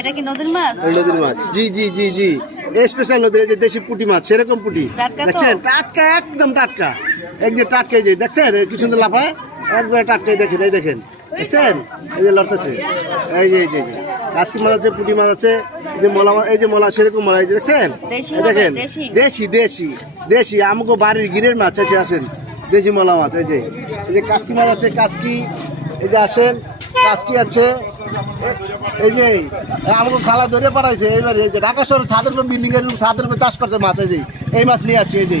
এটা কি নদীর মাছ? নদীর মাছ, জি জি জি জি, স্পেশাল নদীর যে দেশি পুঁটি মাছ, সেরকম পুঁটি দেখছেন, টাটকা, একদম টাটকা, একদম টাটকা। এই যে দেখছেন কি সুন্দর লাফায়, একবারে টাটকাই। দেখেন, এই দেখেন, দেখছেন, এই যে লড়তেছে, এই যে এই যে কাজকি মাছ আছে, পুঁটি মাছ আছে, এই যে মলা, এই যে মলা, সেরকম মলা, এই যে দেখছেন, এই দেখেন, দেশি দেশি দেশি আমাকে বাড়ির গিরের মাছ আছে, আসেন, দেশি মলা মাছ। এই যে কাজকি মাছ আছে, কাজকি, এই যে আসেন, কাজকি আছে, এই যে আমাকে খালা ধরে পাঠাইছে এইবারে, এই যে ঢাকা শহর ছাদের উপর, বিল্ডিং এর ছাদের উপর চাষ করছে মাছ, এই যে এই মাছ নিয়ে আসছে, এই যে